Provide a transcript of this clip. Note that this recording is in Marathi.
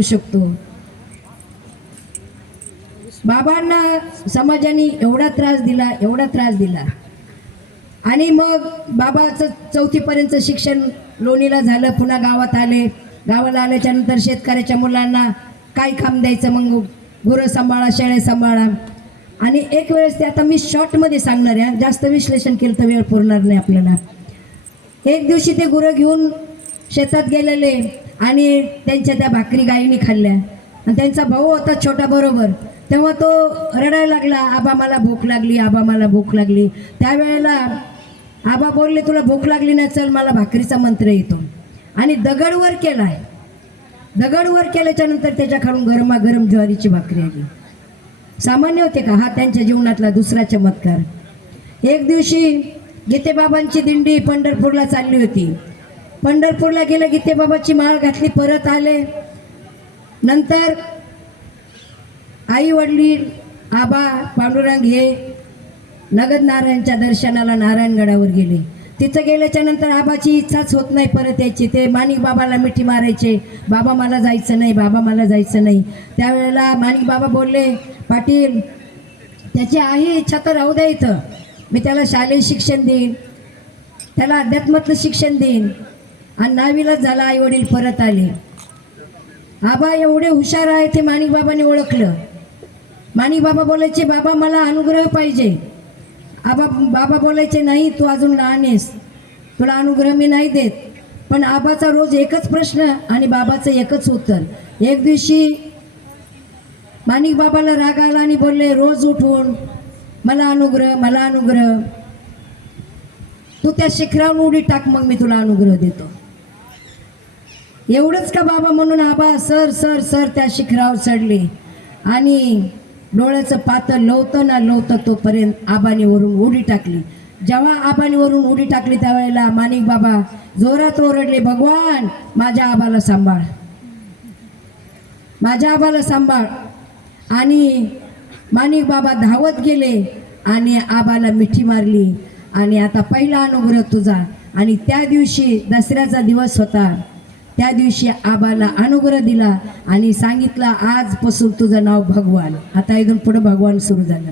शकतो। बाबांना समाजाने एवढा त्रास दिला आणि मग बाबाचं 4थी पर्यंत शिक्षण लोणीला झालं। पुन्हा गावात आले। गावाला आल्याच्या नंतर शेतकऱ्याच्या मुलांना काय काम द्यायचं, मग गुरं सांभाळा, शेळ्या सांभाळा। आणि एक वेळेस ते, आता मी शॉर्टमध्ये सांगणार आहे, जास्त विश्लेषण केलं तर वेळ पुरणार नाही आपल्याला। एक दिवशी ते गुरं घेऊन शेतात गेलेले आणि त्यांच्या त्या भाकरी गायीने खाल्ल्या आणि त्यांचा भाऊ होता छोटा बरोबर। तेव्हा तो रडायला लागला, आबा मला भूक लागली, आबा मला भूक लागली। त्यावेळेला आबा बोलले, तुला भूक लागली ना, चल मला भाकरीचा मंत्र येतो। आणि दगडवर केलाय। दगडवर केल्याच्या नंतर त्याच्याकडून गरमागरम ज्वारीची भाकरी आली। सामान्य होते का? हा त्यांच्या जीवनातला दुसरा चमत्कार। एक दिवशी गीतेबाबांची दिंडी पंढरपूरला चालली होती। पंढरपूरला गेले, गीतेबाबाची माळ घातली, परत आले। नंतर आई वडील, आबा, पांडुरंग हे नगद नारायणच्या दर्शनाला नारायणगडावर गेले। तिथं गेल्याच्या नंतर आबाची इच्छाच होत नाही परत यायची। ते माणिक बाबाला मिठी मारायचे, बाबा मला जायचं नाही, बाबा मला जायचं नाही। त्यावेळेला माणिक बाबा बोलले, पाटील त्याची आहे इच्छा तर राहू द्या इथं, मी त्याला शालेय शिक्षण देईन, त्याला अध्यात्मातलं शिक्षण देईन। आणि नावीलाच झाला, आई वडील परत आले। आबा एवढे हुशार आहे ते माणिक बाबाने ओळखलं। माणिक बाबा बोलायचे, बाबा मला अनुग्रह पाहिजे। बाबा बोलायचे, नाही तू अजून लहान आहेस, तुला अनुग्रह मी नाही देत। पण आबाचा रोज एकच प्रश्न आणि बाबाचं एकच उत्तर। एक दिवशी माणिक बाबाला राग आला आणि बोलले, रोज उठून मला अनुग्रह, मला अनुग्रह, तू त्या शिखरावर उडी टाक, मग मी तुला अनुग्रह देतो। एवढंच का बाबा? म्हणून आबा सर सर सर त्या शिखरावर चढले आणि डोळ्याचं पातळ लवतं ना लवतं तोपर्यंत आबाने वरून उडी टाकली। जेव्हा आबाने वरून उडी टाकली त्यावेळेला माणिक बाबा जोरात ओरडले, भगवान माझ्या आबाला सांभाळ, माझ्या आबाला सांभाळ। आणि माणिक बाबा धावत गेले आणि आबाला मिठी मारली आणि आता पहिला अनुग्रह तुझा। आणि त्या दिवशी दसऱ्याचा दिवस होता, त्या दिवशी आबाला अनुग्रह दिला आणि सांगितलं, आजपासून तुझं नाव भगवान। आता इथून पुढे भगवान सुरू झालं।